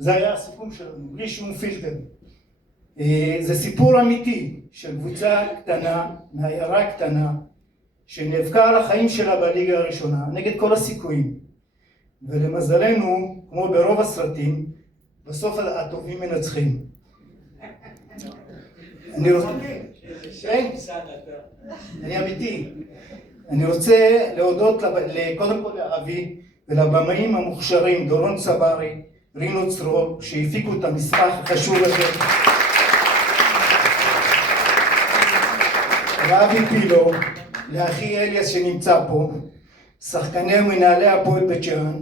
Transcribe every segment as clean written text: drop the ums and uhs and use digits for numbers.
זה היה הסיכום שלנו, בלי שום פילטר. זה סיפור אמיתי של קבוצה קטנה, מעיירה קטנה, שנאבקה על החיים שלה בליגה הראשונה, נגד כל הסיכויים. ולמזלנו, כמו ברוב הסרטים, בסוף הטובים מנצחים. אני אמיתי. אני רוצה להודות קודם כל לאבי ולבמאים המוכשרים, דורון צברי, רינו צרור, שהפיקו את המסמך החשוב הזה. לאבי פילו, לאחי אליאס שנמצא פה, שחקני ומנהלי הפועל בית שאן,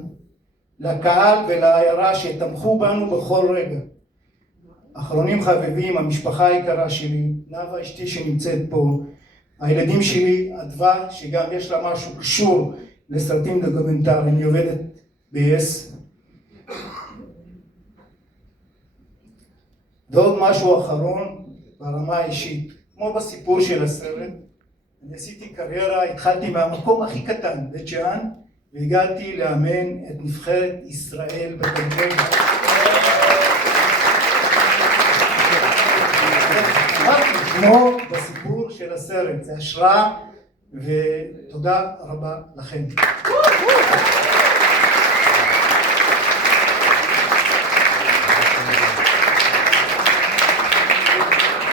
לקהל ולעיירה שתמכו בנו בכל רגע. אחרונים חביבים, המשפחה היקרה שלי, נאווה אשתי שנמצאת פה, הילדים שלי, אדווה, שגם יש לה משהו קשור לסרטים דוקומנטריים, היא עובדת ב-yes. ועוד משהו אחרון ברמה האישית, כמו בסיפור של הסרט, אני עשיתי קריירה, התחלתי מהמקום הכי קטן, בית שאן, והגעתי לאמן את נבחרת ישראל בכדורגל. כמו בסיפור של הסרט, זה השראה ותודה רבה לכם.